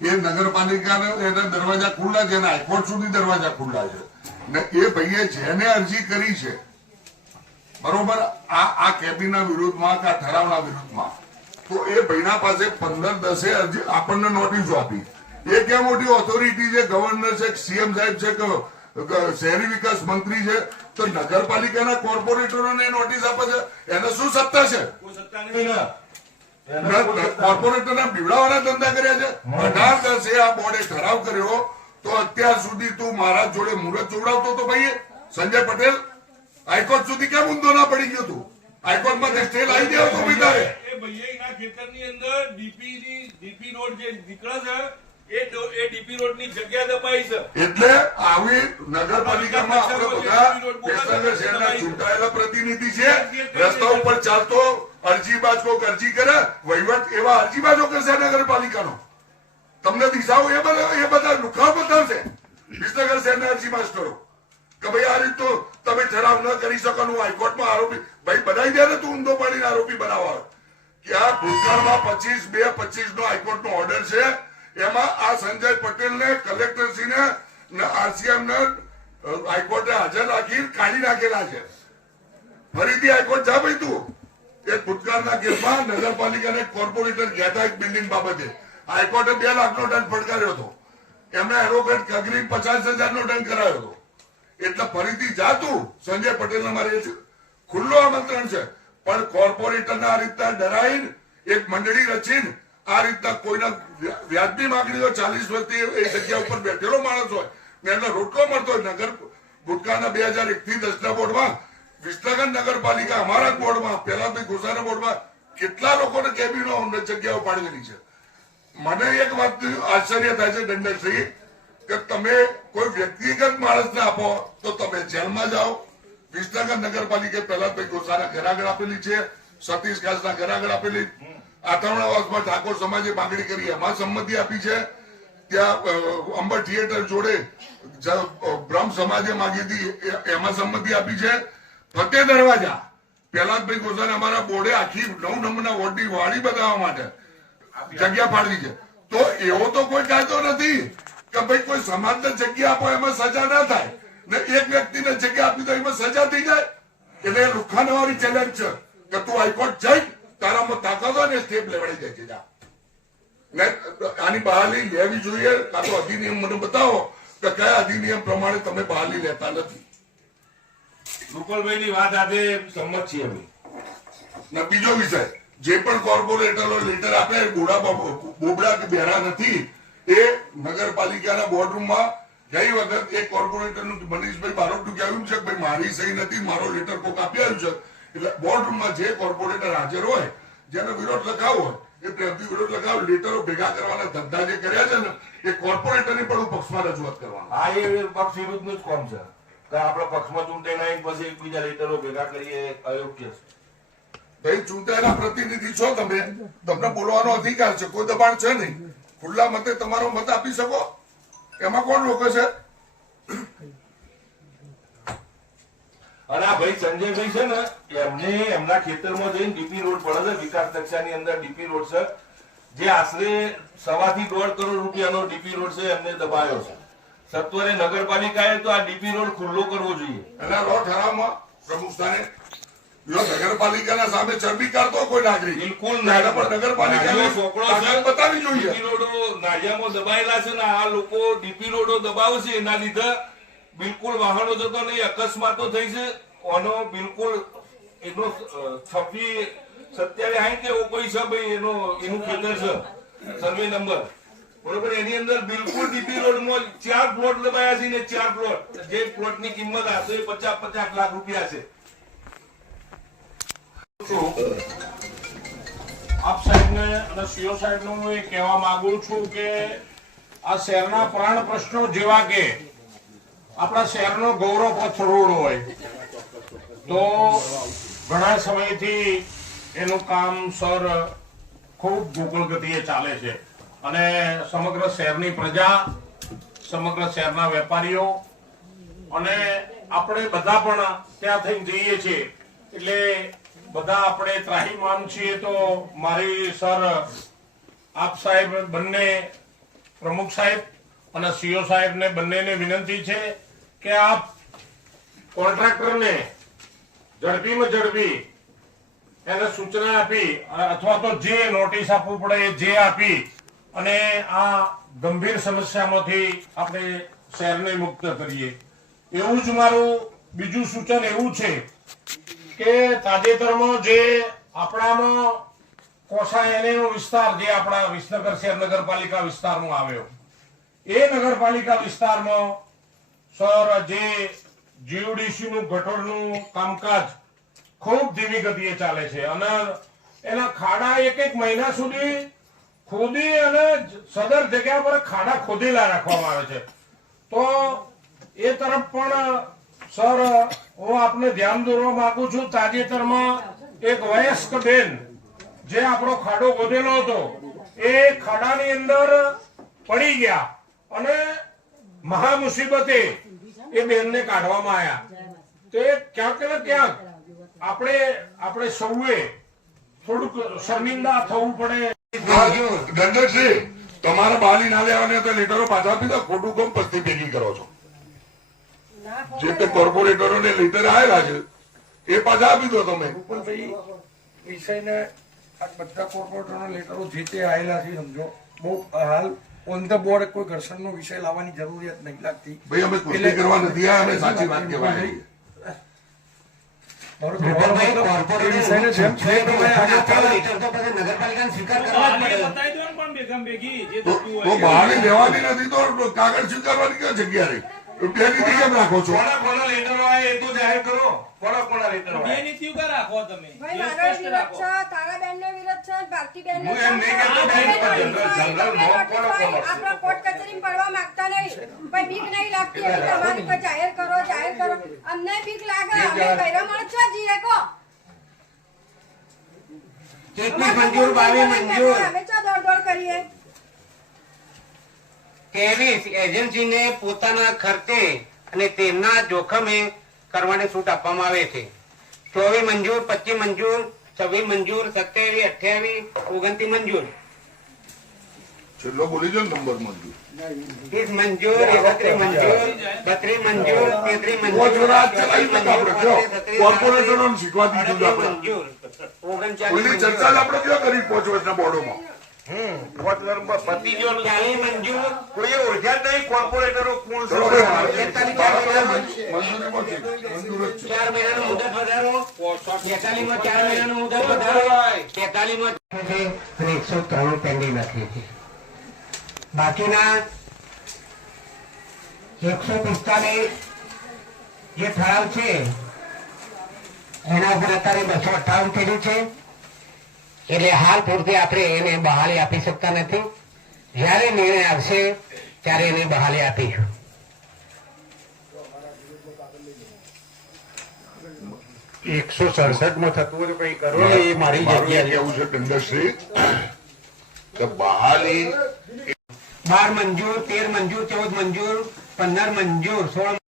એ નગરપાલિકાને એના દરવાજા ખુલ્લા છે ને હાઈકોર્ટ સુધી દરવાજા ખુલ્લા છે ને એ ભાઈએ જેને અરજી કરી છે બરોબર આ કેબિનના વિરુદ્ધમાં કે આ ઠરાવના વિરુદ્ધમાં, તો એ ભાઈના પાસે 15-10 અરજી આપણને નોટિસો આપી. એ ક્યાં મોટી ઓથોરિટી છે, ગવર્નર છે, સીએમ સાહેબ છે કે શહેરી વિકાસ મંત્રી છે, તો નગરપાલિકાના કોર્પોરેટરોને નોટિસ આપે છે, એને શું સત્તા છે? કોર્પોરેટરના બીવડાવાના ધંધા કર્યા છે. 18-10 આ બોર્ડે ઠરાવ કર્યો, તો અત્યાર સુધી તું મારા જોડે મુહૂર્ત જોડાવતો તો ભાઈ સંજય પટેલ હાઈકોર્ટ સુધી કેમ ઊંધો ના પડી ગયો તું? હાઈકોર્ટમાં સ્ટે લાવી દેવો તો ભાઈ તારે. એ ભૈયાના ખેતરની અંદર ડીપી રોડ જે નીકળે છે એ ડીપી રોડ ની જગ્યા દબાઈ છે. એટલે આવી નગરપાલિકામાં આપણે બધા વિસનગર શહેરના ચૂંટાયેલા પ્રતિનિધિ છે. રસ્તા ઉપર ચાલતો અરજીબાજ કોક અરજી કરે, વહીવટ એવા અરજીબાજો કરશે નગરપાલિકાનો. તમને દિશાઓ એ બધા લુખાઓ બતાવશે વિસનગર શહેરના અરજી માસ્ટરો કે ભાઈ આ રીત તો તમે ઠરાવ ન કરી શકો. હાઈકોર્ટમાં આરોપી ભાઈ બનાવી દે ને, તું ઊંધો પાડીને આરોપી બનાવવા કે આ ભૂતકાળમાં 25/2/25 નો હાઈકોર્ટનો ઓર્ડર છે. એમાં આ સંજય પટેલને કલેક્ટરશ્રીને આરસીએમ ને હાઈકોર્ટે હાજર રાખી કાઢી નાખેલા છે. ફરીથી હાઈકોર્ટ જા ભાઈ તું. એ ભૂતકાળના કેસમાં નગરપાલિકાને કોર્પોરેટર ગયા એક બિલ્ડિંગ બાબતે હાઈકોર્ટે 2 લાખનો દંડ ફટકાર્યો હતો. એમણે એડવોકેટ કગરી 50,000 નો દંડ કરાયો હતો. એટલે ફરીથી જા તું. સંજય પટેલને મારે ખુલ્લો આમંત્રણ છે, પણ કોર્પોરેટરને આ રીતના ડરાઈને એક મંડળી રચીને આ રીતના કોઈના વ્યાજબી માંગણી હોય, 40 વર્ષથી એ જગ્યા ઉપર બેઠેલો માણસ હોય ને એને રોટલો મળતો હોય. નગર ભૂતકાળના 2001 થી 10 બોર્ડમાં વિસનગર નગરપાલિકા અમારા બોર્ડમાં પહેલા ભાઈ ઘોષાના બોર્ડમાં કેટલા લોકોને કેબિનો જગ્યાઓ પાડેલી છે. મને એક વાત આશ્ચર્ય થાય છે દંડકશ્રી કે તમે કોઈ વ્યક્તિગત માણસને આપો તો તમે જેલમાં જાઓ. વિસનગર નગરપાલિકા પહેલા ભાઈ ઘોષાના ઘર આગળ આપેલી છે, સતીશ કાસના ઘર આગળ આપેલી, આથમણાવાસમાં ઠાકોર સમાજે માંગણી કરી એમાં સંમતિ આપી છે. ત્યાં અંબર થિયેટર જોડે બ્રહ્મ સમાજે માંગી હતી એમાં સંમતિ આપી છે. ફતેહ દરવાજા પ્રહલાદભાઈ ગોસાને અમારા બોર્ડે આખી 9 નંબરના વોર્ડની વાડી બનાવવા માટે જગ્યા ફાળવી છે. તો એવો તો કોઈ કાયદો નથી કે ભાઈ કોઈ સમાજને જગ્યા આપો એમાં સજા ના થાય ને એક વ્યક્તિને જગ્યા આપી તો એમાં સજા થઈ જાય. એટલે લુખાનવારી ચેલેન્જ છે કે તું હાઈકોર્ટ જઈ તારામાં તાકાત હોય ને સ્ટેપ લેવડાઈ જાય છે. આની બહાલી લેવી જોઈએ. કાં તો અધિનિયમ મને બતાવો કે કયા અધિનિયમ પ્રમાણે તમે બહાલી લેતા નથી. રૂપલભાઈ ની વાત આજે સંમત છીએ અમે. ને બીજો વિષય, જે પણ કોર્પોરેટરો લેટર આપે બોબડા કે બેરા નથી. એ નગરપાલિકાના બોર્ડરૂમમાં ગઈ વખત એક કોર્પોરેટરનું મનીષભાઈ બારોટનું કહેવું છે કે ભાઈ મારી સહી નથી, મારો લેટર કોક આપી આવ્યું છે. એટલે બોર્ડરૂમમાં જે કોર્પોરેટર હાજર હોય જેનો વિરોધ લખાવો હોય એ પ્રેમથી વિરોધ લખાવો. લેટરો ભેગા કરવાના ધંધા જે કર્યા છે ને એ કોર્પોરેટરની પણ પક્ષમાં રજૂઆત કરવાના. આ એ પક્ષ વિરુદ્ધનું જ કોમ છે. આપણા પક્ષમાં ચૂંટાઈને પછી એકબીજા લેટરો ભેગા કરીએ અયોગ્ય છે. ભાઈ ચૂંટાયેલા પ્રતિનિધિ છો તમે, તમને બોલવાનો અધિકાર છે, કોઈ દબાણ છે નહીં. ખુલ્લા મતે તમારો મત આપી શકો, એમાં કોણ રોકે છે? અને આ ભાઈ સંજયભાઈ છે ને એમને એમના ખેતરમાં જઈને ડીપી રોડ પડે છે, વિકાસ નકશાની અંદર ડીપી રોડ છે, જે આશરે 1.5 થી 1.5 કરોડ રૂપિયાનો ડીપી રોડ છે, એમને દબાયો છે. સત્વરે નગરપાલિકાએ તો આ ડીપી રોડ ખુલ્લો કરવો જોઈએ. એટલે રો ઠરાવમાં પ્રમુખ સ્થાને નગરપાલિકાના સામે ચરબી કાઢતો કોઈ નાગરિક બિલકુલ નગરપાલિકાને બતાવી જોઈએ. ડીપી રોડો નાળિયામાં દબાયેલા છે ને આ લોકો ડીપી રોડો દબાવે છે, એના લીધે બિલકુલ વાહનો જતો નહીં, અકસ્માતો થઈ છે. આનો બિલકુલ એનો 27 કે એવો કોઈ છે ભાઈ એનું ખેતર છે, સર્વે નંબર બરોબર. એની અંદર બિલકુલ ડીપી રોડમાં 4 પ્લોટ દબાયા છે ને 4 પ્લોટ, જે પ્લોટની કિંમત આશરે 50 લાખ રૂપિયા છે. આપ સાહેબને અને સીઓ સાહેબને હું એ કહેવા માંગુ છું કે આ શહેરના પ્રાણ પ્રશ્નો જેવા કે આપણા શહેરનો ગૌરવ પથ રોડ હોય તો ઘણા સમયથી એનું કામ સર ખૂબ ગોકળ ગતિએ ચાલે છે અને સમગ્ર શહેરની પ્રજા, સમગ્ર શહેરના વેપારીઓ અને આપણે બધા પણ ત્યાં થઈને જઈએ છીએ. એટલે બધા આપણે ત્રાહીમામ છીએ. તો મારી સર આપ સાહેબ બંને પ્રમુખ સાહેબ અને સીઓ સાહેબને બંનેને વિનંતી છે કે આપ કોન્ટ્રાક્ટરને ઝડપીમાં ઝડપી એને સૂચના આપી અથવા તો જે નોટિસ આપવું પડે એ જે આપી અને આ ગંભીર સમસ્યામાંથી આપણે શહેરને મુક્ત કરીએ. એવું જ મારું બીજું સૂચન એવું છે કે તાજેતરમાં જે આપણામાં કોસા એનેનો વિસ્તાર જે આપણા વિસનગર શહેર નગરપાલિકા વિસ્તારમાં આવ્યો એ નગરપાલિકા વિસ્તારમાં સર જે જીયુડીસી નું ગટરનું કામકાજ ખૂબ ધીમી ગતિએ ચાલે છે અને એના ખાડા એક મહિના સુધી ખોદી અને સદર જગ્યા પર ખાડા ખોદેલા રાખવામાં આવે છે. તો એ તરફ પણ સર હું આપને ધ્યાન દોરવા માંગુ છું. તાજેતરમાં એક વયસ્ક બેન જે આપણો ખાડો ખોદેલો હતો એ ખાડાની અંદર પડી ગયા અને મહા મુસીબતે એ બેનને કાઢવામાં આવ્યા. તે ક્યાંક ને ક્યાંક આપણે સૌએ થોડુંક શર્મિંદા થવું પડે. દંડકશ્રી, તમારા બહાલી ના લેવાને તો લેટરો પાછા આપી દો. ખોટું કામ પસ્તી ભેગી કરો છો. જે તે કોર્પોરેટરોને લેટર આવેલા છે એ પાછા આપી દો તમે. ભાઈ વિષયને આ બધા કોર્પોરેટરોના લેટરો જે તે આવેલા છે સમજો બહુ હાલ ઓન ધ બોર્ડ કોઈ ઘર્ષણનો વિષય લાવવાની જરૂરિયાત નહીં લાગતી. ભાઈ અમે કુસ્તી કરવા નથી આવ્યા, અમે સાચી વાત કહેવા જઈએ. મારો કહેવાનો મતલબ એ વિષયને જેમ છે તમે આગળ તો બહાર લેવાની નથી તો કાગળ સ્વીકારવાની ક્યાં જગ્યા રહી? રૂપિયાની નીતિ કેમ રાખો છો? કોના લેટરો આવે એ તો જાહેર કરો. કોના લેટરો આવે? બે નીતિઓ કા રાખો તમે? ભાઈ એ મારો સ્પષ્ટ વિરોધ રાખો. છે, તારાબેનનો વિરોધ છે, ભારતીબેનનો હું એમ નહીં કહેતો છે. ભાઈ, જનરલ નોંધ કોનો કોનો છે? આપણે કોર્ટ કચેરીમાં પડવા માંગતા નહીં. ભાઈ બીક નહીં લાગતી હતી તમારી પર જાહેર કરો. અમને બીક લાગે. અમે બૈરા માણસ છો, જીએ કો. 21 મંજૂર 22 મંજૂર અમે ચો દોડ કરીએ. 23 એજન્સીને પોતાના ખર્ચે અને તેમના જોખમે કરવાની છૂટ આપવામાં આવે છે. 24 મંજૂર 25 મંજૂર 26 મંજૂર 27 28 29 મંજૂર છેલ્લો બોલી જો નંબર મંજૂર. 30 મંજૂર 31 મંજૂર 32 મંજૂર 33 પાંચ મંજૂર વર્ષ ચલાવી નાખો આપણે, કયો? કોર્પોરેટરોને શીખવા દીધું છે આપણે. મંજૂર 39 કોઈની ચર્ચા જ આપણે ક્યાં કરી 5 વર્ષના બોર્ડોમાં? પતિ જો 40 મંજૂર કોઈએ ઓળખ્યા જ નહીં કોર્પોરેટરો કોણ છે. ચલો ભાઈ, મંજૂરીમાં છે. મંજૂર જ છે. 4 મહિનાનો મુદત વધારો 43 માં 4 મહિનાનો મુદત વધારો 43 માં અને 103 પેન્ડિંગ રાખી છે. બાકીના 145 જે ઠરાવ છે એના ઉપર અત્યારે 258 થયેલું છે. એટલે હાલ પૂરતી આપણે એને બહાલી આપી શકતા નથી. જ્યારે નિર્ણય આવશે ત્યારે એને બહાલી આપીશું. 167 માં થતું હોય તો કઈ કરો એ મારી મારું એ જગ્યા કહેવું છે દંડકશ્રી કે બહાલી 12 મંજૂર 13 મંજૂર 14 મંજૂર 15 મંજૂર 16